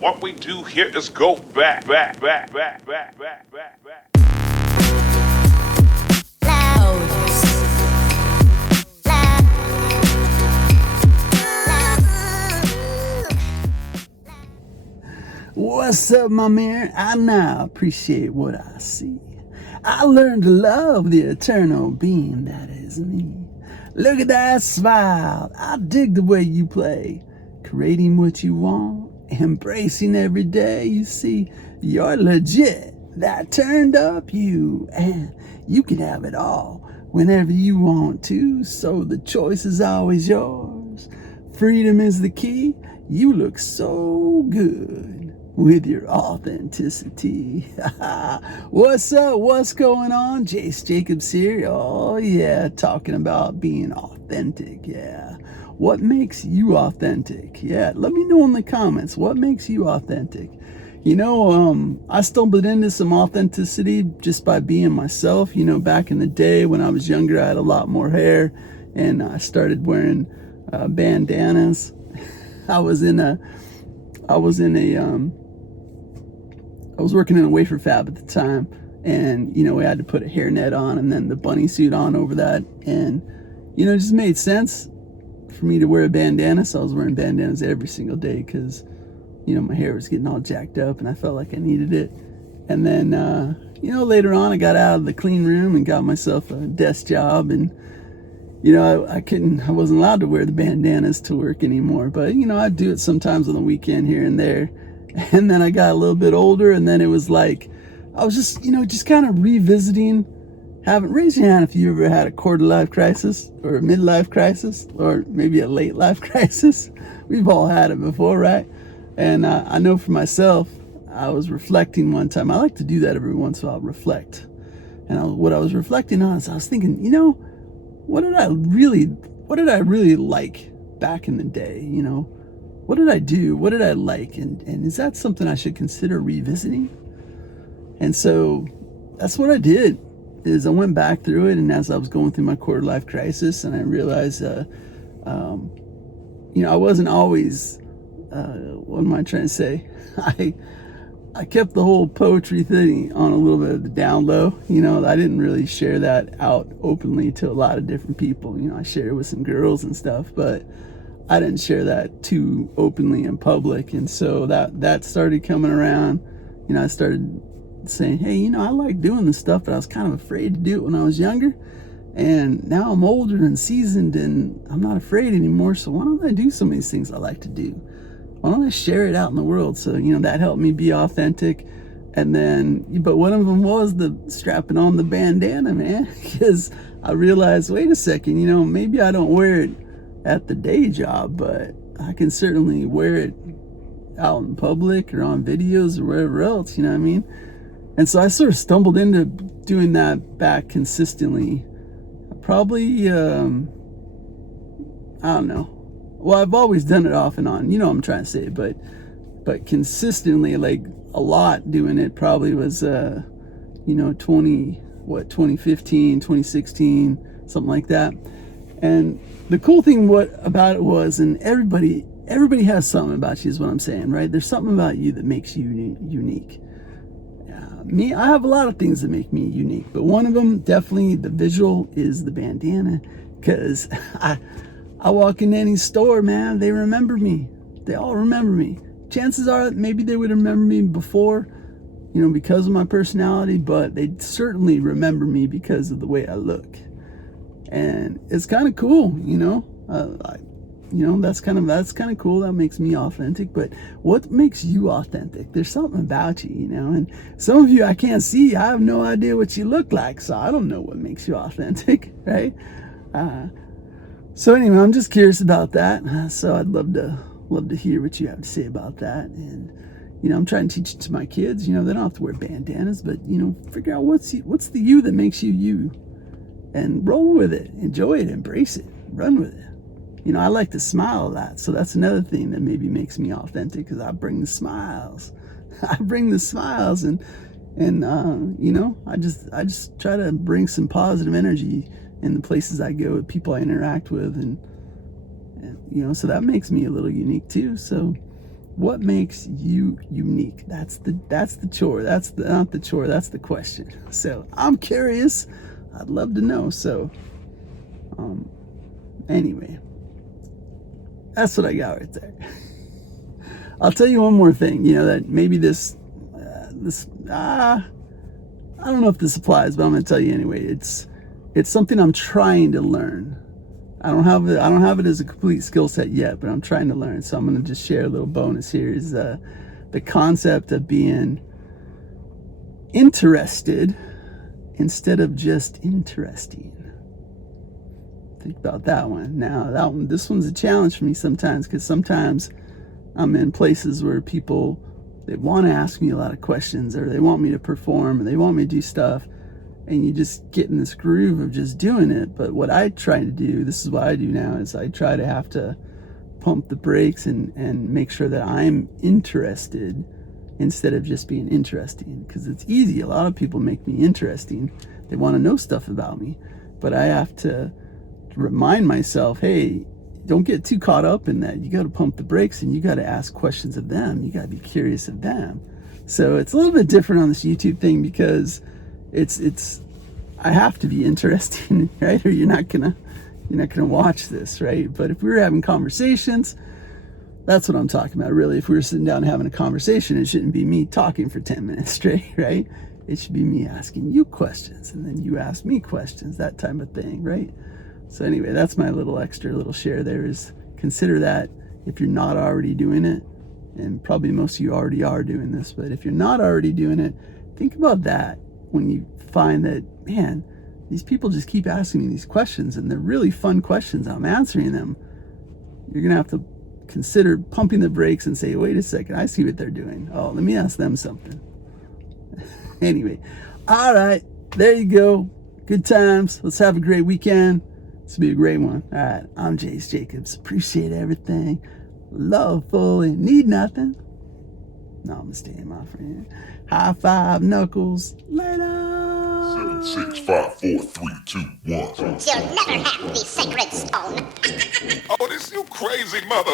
What we do here is go back. What's up, my man? I now appreciate what I see. I learned to love the eternal being that is me. Look at that smile. I dig the way you play. Creating what you want, embracing every day. You see, you're legit. That turned up you. And you can have it all whenever you want to. So the choice is always yours. Freedom is the key. You look so good with your authenticity. What's up? What's going on? Jace Jacobs here. Oh yeah, talking about being authentic. Yeah. What makes you authentic? Yeah, let me know in the comments. What makes you authentic? You know, I stumbled into some authenticity just by being myself. You know, back in the day when I was younger, I had a lot more hair and I started wearing bandanas. I was working in a wafer fab at the time, and you know, we had to put a hairnet on and then the bunny suit on over that, and you know, it just made sense for me to wear a bandana. So I was wearing bandanas every single day because, you know, my hair was getting all jacked up and I felt like I needed it. And then you know, later on I got out of the clean room and got myself a desk job, and you know, I wasn't allowed to wear the bandanas to work anymore, but you know, I'd do it sometimes on the weekend here and there. And then I got a little bit older, and then it was like I was just, you know, just kind of revisiting. Raise your hand if you ever had a quarter life crisis or a midlife crisis or maybe a late life crisis. We've all had it before, right? And I know for myself, I was reflecting one time. I like to do that every once in a while, reflect. And what I was reflecting on is I was thinking, you know, what did I really like back in the day? You know, what did I do? What did I like? And is that something I should consider revisiting? And so that's what I did, is I went back through it. And as I was going through my quarter life crisis, and I realized, you know, I wasn't always, what am I trying to say? I kept the whole poetry thing on a little bit of the down low. You know, I didn't really share that out openly to a lot of different people. You know, I shared it with some girls and stuff, but I didn't share that too openly in public. And so that started coming around. You know, I started saying, hey, you know, I like doing this stuff, but I was kind of afraid to do it when I was younger. And now I'm older and seasoned and I'm not afraid anymore. So why don't I do some of these things I like to do? Why don't I share it out in the world? So, you know, that helped me be authentic. And then, but one of them was the strapping on the bandana, man, because I realized, wait a second, you know, maybe I don't wear it at the day job, but I can certainly wear it out in public or on videos or wherever else, you know what I mean? And so I sort of stumbled into doing that back consistently. Probably, I don't know. Well, I've always done it off and on, you know what I'm trying to say, but consistently, like a lot doing it probably was, you know, 2015, 2016, something like that. And the cool thing about it was, and everybody has something about you is what I'm saying, right? There's something about you that makes you unique. Me, I have a lot of things that make me unique, but one of them, definitely the visual, is the bandana, because I walk in any store, man, they remember me. They all remember me. Chances are maybe they would remember me before, you know, because of my personality, but they certainly remember me because of the way I look. And it's kind of cool, you know. You know, that's kind of cool. That makes me authentic. But what makes you authentic? There's something about you, you know. And some of you I can't see. I have no idea what you look like, so I don't know what makes you authentic, right? So anyway, I'm just curious about that. So I'd love to hear what you have to say about that. And you know, I'm trying to teach it to my kids. You know, they don't have to wear bandanas, but you know, figure out what's the you that makes you you, and roll with it, enjoy it, embrace it, run with it. You know, I like to smile a lot, so that's another thing that maybe makes me authentic, because I bring the smiles. I bring the smiles, and you know, I just try to bring some positive energy in the places I go, with people I interact with, and you know, so that makes me a little unique too. So What makes you unique? That's the chore. That's not the chore. That's the question. So I'm curious. I'd love to know. So, anyway, that's what I got right there. I'll tell you one more thing. You know that maybe this I don't know if this applies, but I'm going to tell you anyway. It's something I'm trying to learn. I don't have it as a complete skill set yet, but I'm trying to learn. So I'm going to just share a little bonus here. Is the concept of being interested instead of just interesting. Think about that one. Now this one's a challenge for me sometimes, because sometimes I'm in places where people, they want to ask me a lot of questions, or they want me to perform, or they want me to do stuff, and you just get in this groove of just doing it. But what I try to do, this is what I do now, is I try to have to pump the brakes and make sure that I'm interested instead of just being interesting. Because it's easy. A lot of people make me interesting. They want to know stuff about me. But I have to remind myself, hey, don't get too caught up in that. You got to pump the brakes, and you got to ask questions of them. You got to be curious of them. So it's a little bit different on this YouTube thing, because it's I have to be interesting, right? Or you're not gonna watch this, right? But if we were having conversations, that's what I'm talking about, really. If we were sitting down and having a conversation, it shouldn't be me talking for 10 minutes straight, right? It should be me asking you questions, and then you ask me questions, that type of thing, right? So anyway, that's my little share there. Is consider that if you're not already doing it, and probably most of you already are doing this, but if you're not already doing it, think about that when you find that, man, these people just keep asking me these questions, and they're really fun questions. I'm answering them. You're going to have to consider pumping the brakes and say, wait a second, I see what they're doing. Oh, let me ask them something. Anyway, all right, there you go. Good times. Let's have a great weekend. This will be a great one. All right, I'm Jace Jacobs. Appreciate everything. Love fully. Need nothing. Namaste, my friend. High five, knuckles. Later. 7, 6, 5, 4, 3, 2, 1. You'll never have the sacred stone. Oh, this you crazy mother.